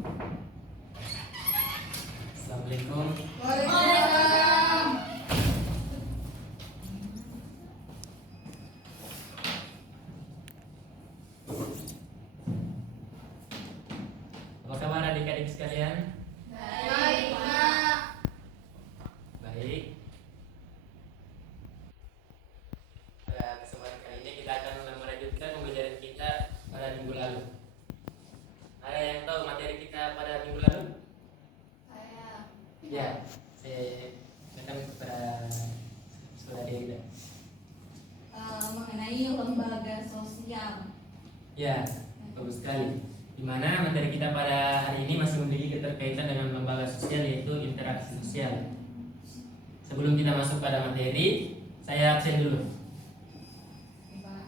Assalamualaikum. Waalaikumsalam. Apa kabar adik-adik sekalian? Baik, Pak. Baik. Pada kesempatan kali ini kita akan melanjutkan pembelajaran kita pada minggu lalu. Ada yang tahu materi kita pada minggu lalu? Saya Ya, saya akan kepada saudara Dewi. mengenai lembaga sosial. Ya, bagus sekali. Di mana materi kita pada hari ini masih memiliki keterkaitan dengan lembaga sosial, yaitu interaksi sosial. Sebelum kita masuk pada materi, saya absen dulu. Pak.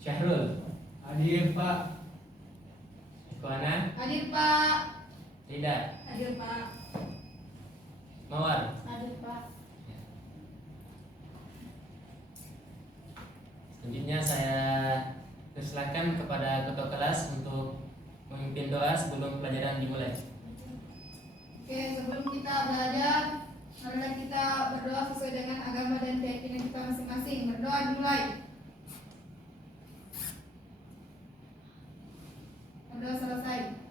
Syahrul, Hadir Pak. Ikuana, Hadir, Pak. Rida, Hadir, Pak. Mawar. Hadir, Pak. Selanjutnya saya persilakan kepada ketua kelas untuk memimpin doa sebelum pelajaran dimulai. Oke, sebelum kita belajar, marilah kita berdoa sesuai dengan agama dan keyakinan kita masing-masing. Berdoa dimulai. Berdoa selesai.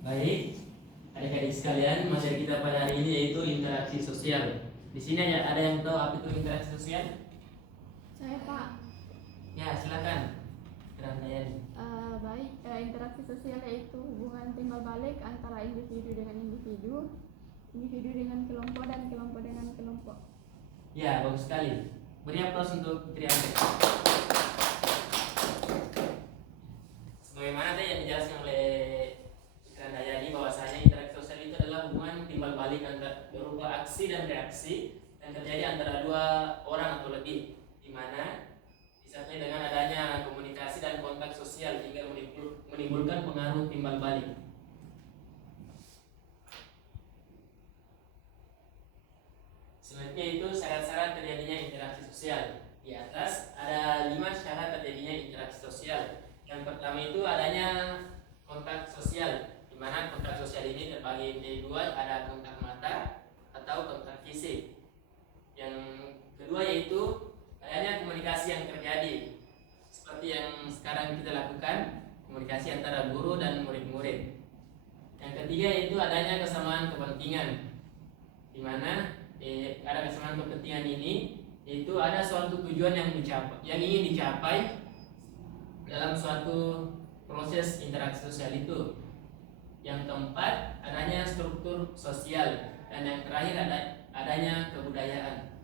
Baik, adik-adik sekalian, materi kita pada hari ini yaitu interaksi sosial. Di sini ada yang tahu apa itu interaksi sosial? Saya Pak. Ya, silakan. Kerandayani. Baik, interaksi sosial yaitu hubungan timbal balik antara individu dengan individu, individu dengan kelompok dan kelompok dengan kelompok. Ya, bagus sekali. Beri aplaus untuk Triante. Sebagaimana tadi yang dijelaskan oleh Kerandayani, bahwasanya interaksi sosial itu adalah hubungan timbal balik antara berupa aksi dan reaksi yang terjadi antara dua orang atau lebih, di mana disertai dengan adanya komunikasi dan kontak sosial hingga menimbulkan pengaruh timbal balik. Selanjutnya itu syarat-syarat terjadinya interaksi sosial. Di atas ada 5 syarat terjadinya interaksi sosial. Yang pertama itu adanya kontak sosial, di mana kontak sosial ini terbagi menjadi dua, ada kontak mata atau kontak fisik. Yang kedua yaitu adanya komunikasi yang terjadi, seperti yang sekarang kita lakukan, komunikasi antara guru dan murid-murid. Yang ketiga yaitu adanya kesamaan kepentingan, di mana ada kesamaan kepentingan ini yaitu ada suatu tujuan yang ingin dicapai dalam suatu proses interaksi sosial itu. Yang keempat adanya struktur sosial, dan yang terakhir adanya kebudayaan.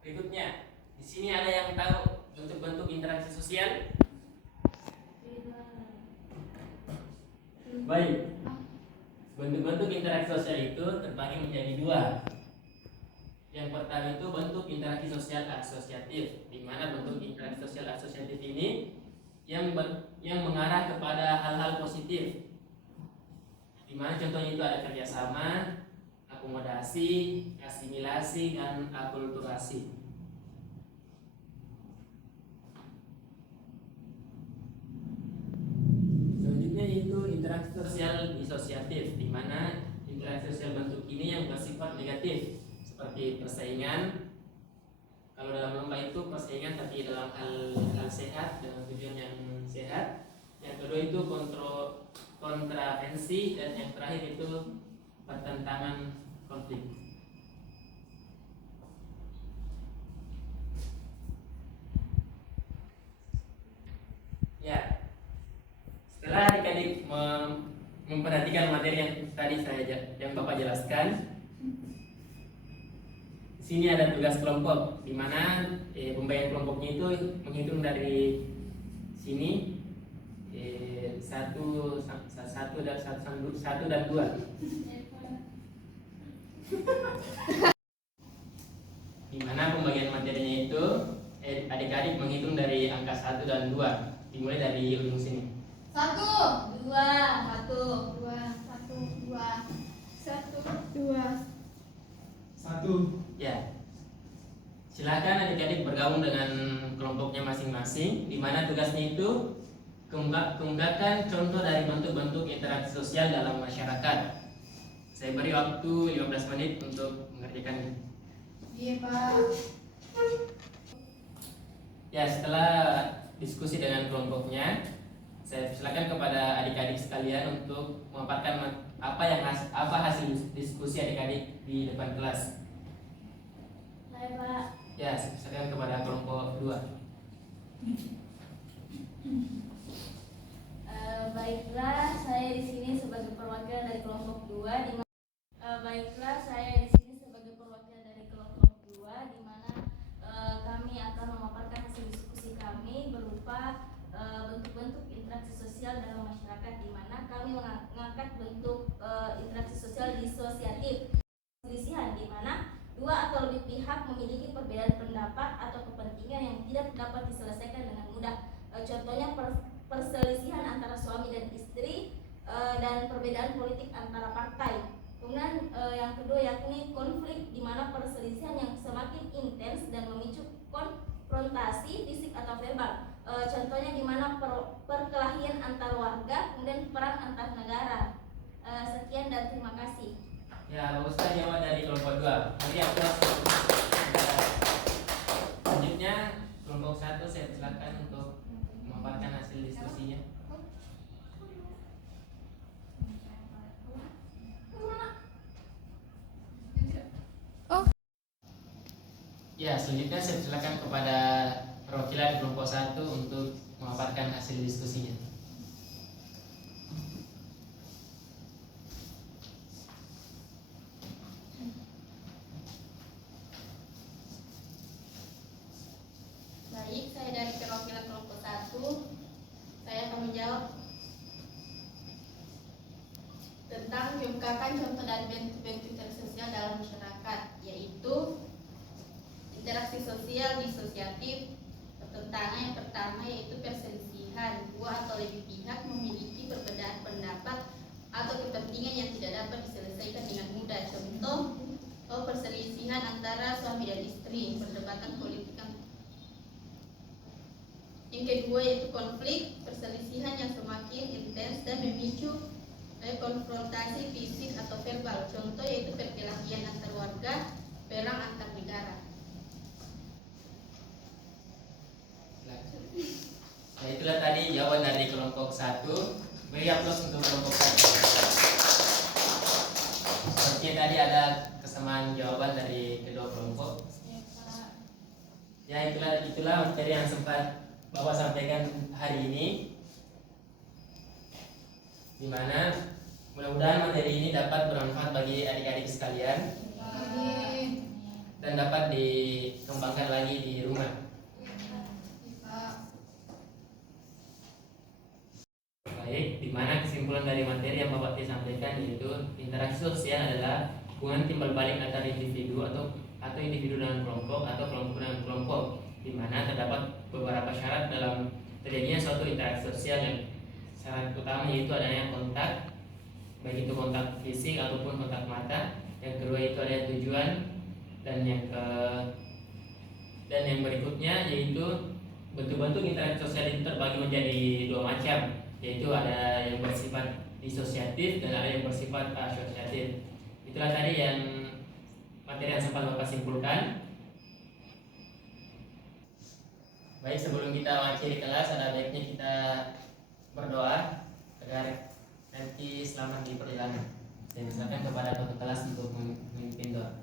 Berikutnya, di sini ada yang tahu bentuk-bentuk interaksi sosial? Baik. Bentuk-bentuk interaksi sosial itu terbagi menjadi dua. Yang pertama itu bentuk interaksi sosial asosiatif, di mana bentuk interaksi sosial asosiatif ini yang mengarah kepada hal-hal positif, di mana contohnya itu ada kerjasama, akomodasi, asimilasi, dan akulturasi. Selanjutnya itu interaksi sosial disosiatif, di mana interaksi sosial bentuk ini yang bersifat negatif, seperti persaingan. Kalau dalam lomba itu persaingan tapi dalam hal sehat, dengan tujuan yang sehat. Yang kedua itu kontravensi, dan yang terakhir itu pertentangan konflik. Ya, setelah adik-adik memperhatikan materi yang tadi yang Bapak jelaskan, di sini ada tugas kelompok, di mana pembagian kelompoknya itu menghitung dari sini satu dan dua. Di mana pembagian materinya itu adik-adik menghitung dari angka 1 dan 2. Dimulai dari ujung sini. 1, 2, 1, 2, 1, 2, 1, 2. 1. Ya. Silakan adik-adik bergabung dengan kelompoknya masing-masing, di mana tugasnya itu kemukakan contoh dari bentuk-bentuk interaksi sosial dalam masyarakat. Saya beri waktu 15 menit untuk mengerjakannya. iya Pak. Ya, setelah diskusi dengan kelompoknya, saya silakan kepada adik-adik sekalian untuk memaparkan apa hasil diskusi adik-adik di depan kelas. Baik Pak. Ya, silakan kepada kelompok 2. Baiklah, saya di sini sebagai perwakilan dari kelompok 2 di mana kami akan memaparkan hasil diskusi kami berupa bentuk-bentuk interaksi sosial dalam masyarakat, di mana kami mengangkat bentuk interaksi sosial disosiatif, perselisihan, di mana dua atau lebih pihak memiliki perbedaan pendapat atau kepentingan yang tidak dapat diselesaikan dengan mudah. Contohnya perselisihan antara suami dan istri, dan perbedaan politik antara partai. Kemudian yang kedua yakni konflik, di mana perselisihan yang semakin intens dan memicu konfrontasi fisik atau verbal. Contohnya di mana perkelahian antar warga, kemudian perang antar negara. Sekian dan terima kasih. Ya, bagus sekali jawaban dari kelompok 2. Mari aplaus. Selanjutnya kelompok 1 saya silakan untuk memaparkan hasil diskusinya. Ya, selanjutnya saya silakan kepada perwakilan kelompok 1 untuk memaparkan hasil diskusinya. Baik, saya dari perwakilan kelompok 1. Saya akan menjawab tentang kemukakan contoh dan bentuk-bentuk interaksi sosial dalam masyarakat, yaitu interaksi sosial disosiatif. Pertentangan yang pertama yaitu perselisihan, dua atau lebih pihak memiliki perbedaan pendapat atau kepentingan yang tidak dapat diselesaikan dengan mudah. Contoh perselisihan antara suami dan istri, perdebatan politik. Yang kedua yaitu konflik, perselisihan yang semakin intens dan memicu konfrontasi fisik atau verbal. Contoh yaitu perkelahian antar warga, perang antar negara. Nah, itulah tadi jawaban dari kelompok 1. Beri aplaus untuk kelompok 1. Sepertinya tadi ada kesamaan jawaban dari kedua kelompok. Ya, itulah materi yang sempat Bapak sampaikan hari ini, di mana mudah-mudahan materi ini dapat bermanfaat bagi adik-adik sekalian. Amin. Dan dapat dikembangkan lagi di rumah. Baik, di mana kesimpulan dari materi yang Bapak sampaikan yaitu interaksi sosial adalah hubungan timbal balik antara individu atau individu dengan kelompok atau kelompok dengan kelompok, di mana terdapat beberapa syarat dalam terjadinya suatu interaksi sosial. Yang syarat utama yaitu adanya kontak, baik itu kontak fisik ataupun kontak mata. Yang kedua itu ada tujuan, dan yang berikutnya yaitu bentuk-bentuk interaksi sosial itu terbagi menjadi dua macam, yaitu ada yang bersifat disosiatif dan ada yang bersifat asosiatif. Itulah tadi yang materi yang sempat Bapak simpulkan. Baik, sebelum kita mengakhiri kelas, ada baiknya kita berdoa agar nanti selamat di perjalanan. Saya silakan kepada ketua kelas untuk memimpin doa.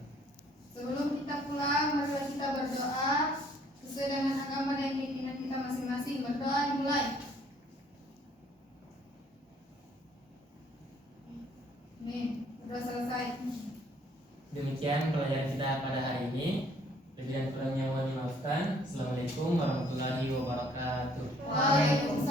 Sebelum kita pulang, marilah kita berdoa sesuai dengan agama dan keyakinan kita masing-masing. Berdoa dimulai. Amin. Berdoa selesai. Demikian pelajaran kita pada hari ini. Lebih dan kurangnya mohon dimaafkan. Assalamualaikum warahmatullahi wabarakatuh. Waalaikumsalam.